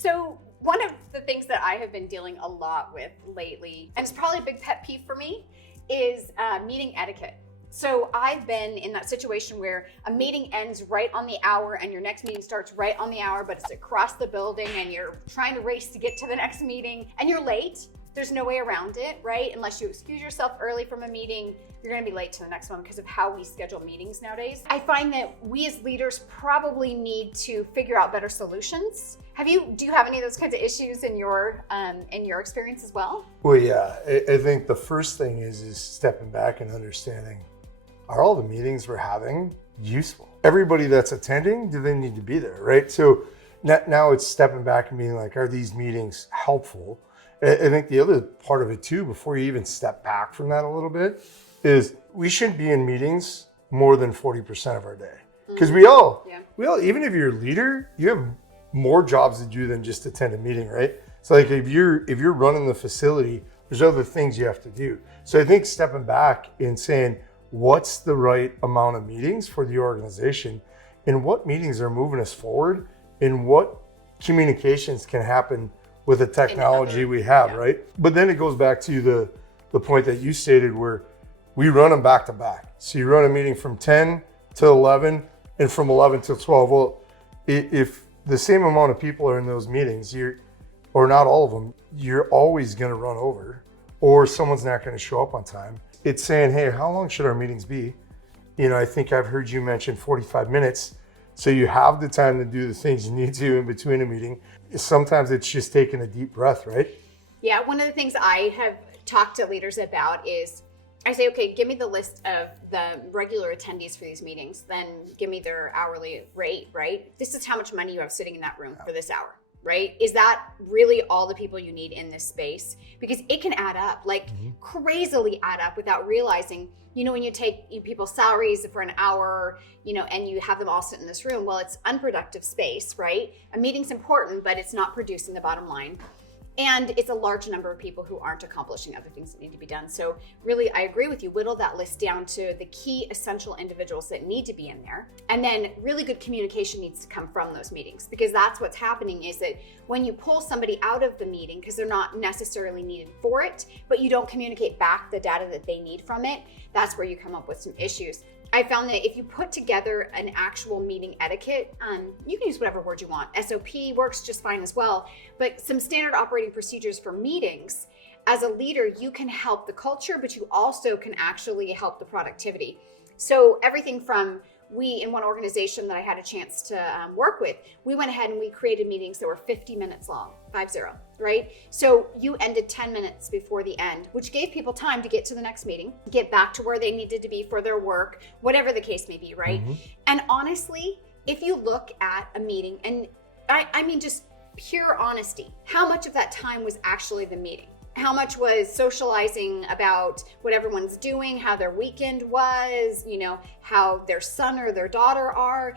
So one of the things that I have been dealing a lot with lately, and it's probably a big pet peeve for me, is meeting etiquette. So I've been in that situation where a meeting ends right on the hour and your next meeting starts right on the hour, but it's across the building and you're trying to race to get to the next meeting and you're late. There's no way around it, right? Unless you excuse yourself early from a meeing, you're gonna be late to the next one because of how we schedule meetings nowadays. I find that we as leaders probably need to figure out better solutions. Do you have any of those kinds of issues in your experience as well? Well, yeah, I think the first thing is stepping back and understanding, are all the meetings we're having useful? Everybody that's attending, do they need to be there, right? So now it's stepping back and being like, are these meetings helpful? I think the other part of it too, before you even step back from that a little bit, is we shouldn't be in meetings more than 40% of our day. Because we all, even if you're a leader, you have more jobs to do than just attend a meeting, right? So like if you're running the facility, there's other things you have to do. So I think stepping back and saying, what's the right amount of meetings for the organization, and what meetings are moving us forward, and what communications can happen with the technology we have, right? But then it goes back to the point that you stated where we run them back to back. So you run a meeting from 10 to 11 and from 11 to 12. Well, if the same amount of people are in those meetings, or not all of them, you're always gonna run over, or someone's not gonna show up on time. It's saying, hey, how long should our meetings be? I think I've heard you mention 45 minutes. So you have the time to do the things you need to in between a meeting. Sometimes it's just taking a deep breath, right? Yeah, one of the things I have talked to leaders about is I say, okay, give me the list of the regular attendees for these meetings, then give me their hourly rate, right? This is how much money you have sitting in that room for this hour, right? Is that really all the people you need in this space? Because it can add up, crazily add up without realizing, when you take people's salaries for an hour, and you have them all sit in this room, well, it's unproductive space, right? A meeting's important, but it's not producing the bottom line. And it's a large number of people who aren't accomplishing other things that need to be done. So really, I agree with you. Whittle that list down to the key essential individuals that need to be in there. And then really good communication needs to come from those meetings, because that's what's happening is that when you pull somebody out of the meeting because they're not necessarily needed for it, but you don't communicate back the data that they need from it, that's where you come up with some issues. I found that if you put together an actual meeting etiquette, you can use whatever word you want. SOP works just fine as well, but some standard operating procedures for meetings. As a leader, you can help the culture, but you also can actually help the productivity. So everything from we in one organization that I had a chance to work with, we went ahead and we created meetings that were 50 minutes long, 50, right? So you ended 10 minutes before the end, which gave people time to get to the next meeting, get back to where they needed to be for their work, whatever the case may be, right? And honestly, if you look at a meeting, and I mean just pure honesty, how much of that time was actually the meeting? How much was socializing about what everyone's doing, how their weekend was, how their son or their daughter are.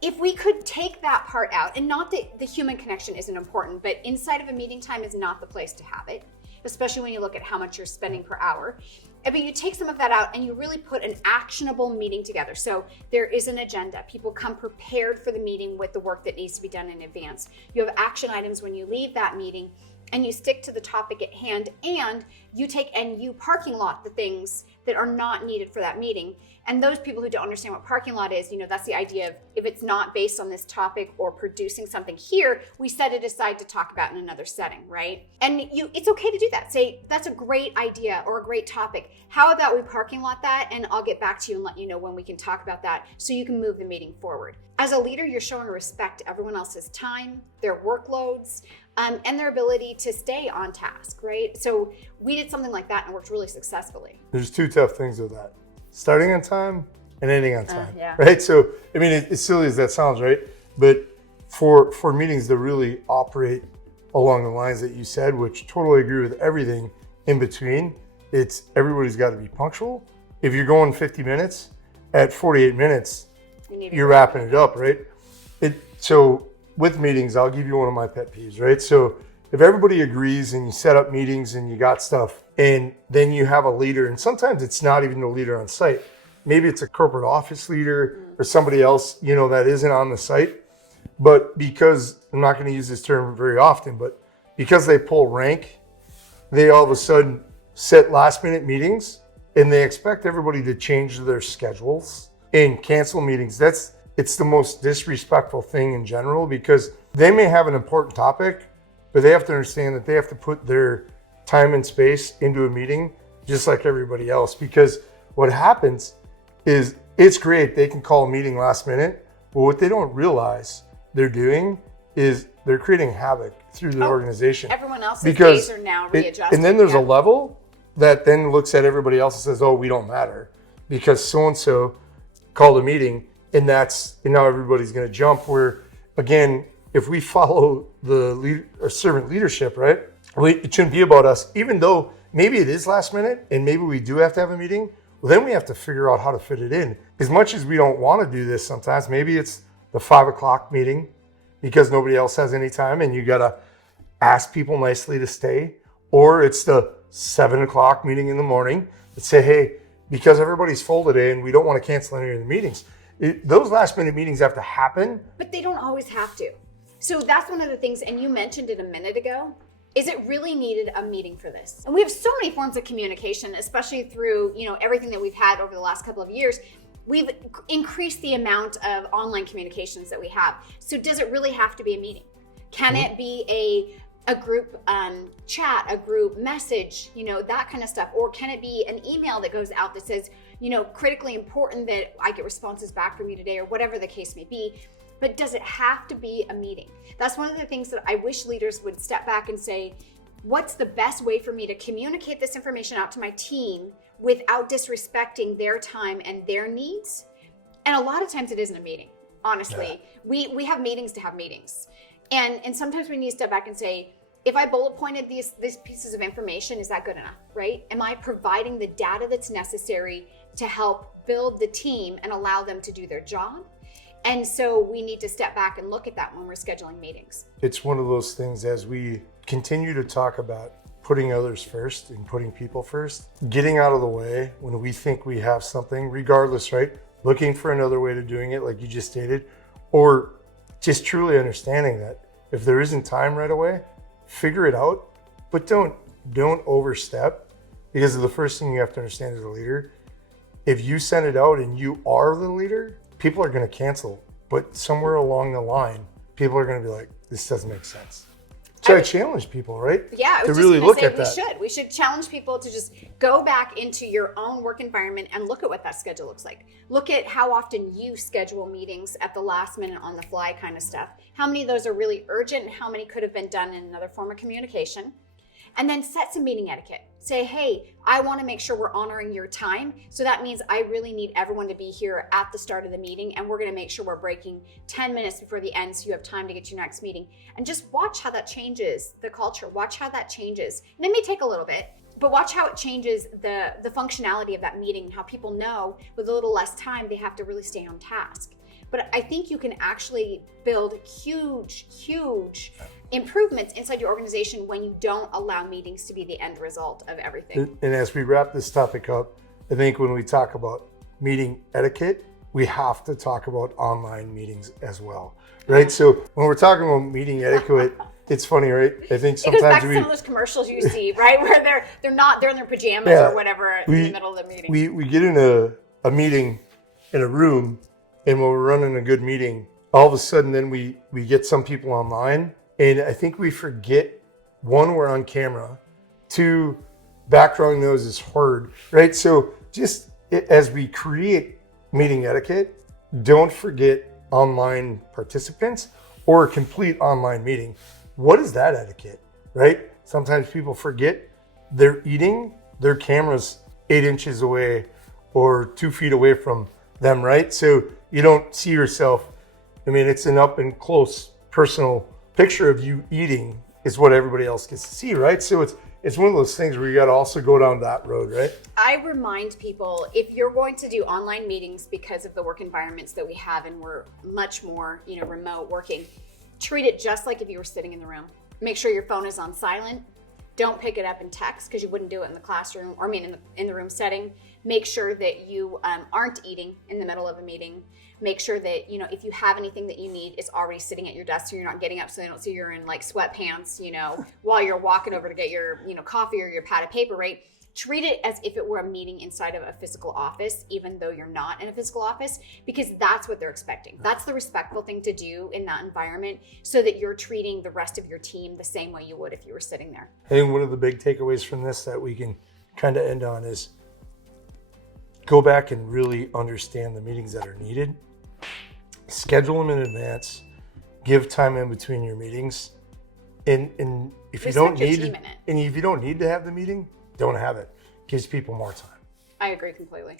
If we could take that part out, and not that the human connection isn't important, but inside of a meeting time is not the place to have it, especially when you look at how much you're spending per hour. But you take some of that out and you really put an actionable meeting together. So there is an agenda. People come prepared for the meeting with the work that needs to be done in advance. You have action items when you leave that meeting, and you stick to the topic at hand, and you parking lot the things that are not needed for that meeting. And those people who don't understand what parking lot is, that's the idea of if it's not based on this topic or producing something here, we set it aside to talk about in another setting, right? And it's okay to do that. Say, that's a great idea or a great topic. How about we parking lot that, and I'll get back to you and let you know when we can talk about that so you can move the meeting forward. As a leader, you're showing respect to everyone else's time, their workloads, and their ability to stay on task, right? So we did something like that and worked really successfully. There's two tough things with that. Starting on time and ending on time, right? So, I mean, as silly as that sounds, right? But for meetings to really operate along the lines that you said, which totally agree with everything in between, it's everybody's got to be punctual. If you're going 50 minutes, at 48 minutes, you're wrapping it up, right? So with meetings, I'll give you one of my pet peeves, right? So if everybody agrees and you set up meetings and you got stuff, and then you have a leader, and sometimes it's not even the leader on site. Maybe it's a corporate office leader or somebody else, that isn't on the site. But because, I'm not going to use this term very often, but because they pull rank, they all of a sudden set last minute meetings and they expect everybody to change their schedules and cancel meetings. It's the most disrespectful thing in general, because they may have an important topic, but they have to understand that they have to put their time and space into a meeting just like everybody else. Because what happens is, it's great, they can call a meeting last minute, but what they don't realize they're doing is they're creating havoc through the organization. Everyone else's days are now readjusted. And then there's a level that then looks at everybody else and says, oh, we don't matter because so-and-so called a meeting, and now everybody's going to jump. Where, again, if we follow the servant leadership, right, it shouldn't be about us, even though maybe it is last minute and maybe we do have to have a meeting. Well, then we have to figure out how to fit it in. As much as we don't want to do this sometimes, maybe it's the 5 o'clock meeting because nobody else has any time and you got to ask people nicely to stay. Or it's the 7 o'clock meeting in the morning that say, hey, because everybody's full today and we don't want to cancel any of the meetings. Those last minute meetings have to happen. But they don't always have to. So that's one of the things, and you mentioned it a minute ago, is it really needed a meeting for this? And we have so many forms of communication, especially through, everything that we've had over the last couple of years. We've increased the amount of online communications that we have. So does it really have to be a meeting? Can it be a group chat, a group message, that kind of stuff? Or can it be an email that goes out that says, critically important that I get responses back from you today, or whatever the case may be? But does it have to be a meeting? That's one of the things that I wish leaders would step back and say, what's the best way for me to communicate this information out to my team without disrespecting their time and their needs? And a lot of times it isn't a meeting, honestly. Yeah. We have meetings to have meetings. And sometimes we need to step back and say, if I bullet pointed these pieces of information, is that good enough, right? Am I providing the data that's necessary to help build the team and allow them to do their job? And so we need to step back and look at that when we're scheduling meetings. It's one of those things, as we continue to talk about putting others first and putting people first, getting out of the way when we think we have something, regardless, right? Looking for another way to doing it, like you just stated, or just truly understanding that if there isn't time right away, figure it out, but don't overstep, because the first thing you have to understand as a leader, if you send it out and you are the leader, people are going to cancel, but somewhere along the line, people are going to be like, this doesn't make sense. So I challenge people, right? Yeah, I was to really look at that. that. We should challenge people to just go back into your own work environment and look at what that schedule looks like. Look at how often you schedule meetings at the last minute, on the fly kind of stuff. How many of those are really urgent and how many could have been done in another form of communication? And then set some meeting etiquette. Say, hey, I want to make sure we're honoring your time. So that means I really need everyone to be here at the start of the meeting, and we're going to make sure we're breaking 10 minutes before the end so you have time to get to your next meeting. And just watch how that changes the culture. Watch how that changes. And it may take a little bit, but watch how it changes the functionality of that meeting, how people know with a little less time they have to really stay on task. But I think you can actually build huge improvements inside your organization when you don't allow meetings to be the end result of everything. And as we wrap this topic up, I think when we talk about meeting etiquette, we have to talk about online meetings as well, right? So when we're talking about meeting etiquette, it's funny, right? I think sometimes it goes back to some of those commercials you see, right, where they're in their pajamas or whatever in the middle of the meeting. We get in a meeting in a room, and when we're running a good meeting, all of a sudden then we get some people online, and I think we forget, one, we're on camera, two, background noise is heard, right? So just as we create meeting etiquette, don't forget online participants or a complete online meeting. What is that etiquette, right? Sometimes people forget they're eating, their camera's 8 inches away or 2 feet away from them, right? So you don't see yourself. I mean, it's an up and close personal picture of you eating is what everybody else gets to see, right? So it's one of those things where you got to also go down that road, right? I remind people, if you're going to do online meetings because of the work environments that we have, and we're much more, remote working, treat it just like if you were sitting in the room. Make sure your phone is on silent. Don't pick it up in text because you wouldn't do it in the classroom, or I mean in the room setting. Make sure that you aren't eating in the middle of a meeting. Make sure that, you know, if you have anything that you need, it's already sitting at your desk, so you're not getting up so they don't see you're in like sweatpants, you know, while you're walking over to get your, you know, coffee or your pad of paper, right? Treat it as if it were a meeting inside of a physical office, even though you're not in a physical office, because that's what they're expecting. That's the respectful thing to do in that environment, so that you're treating the rest of your team the same way you would if you were sitting there. I think one of the big takeaways from this that we can kind of end on is go back and really understand the meetings that are needed. Schedule them in advance. Give time in between your meetings. And if you don't need it, and if you don't need to have the meeting, don't have it. Gives people more time. I agree completely.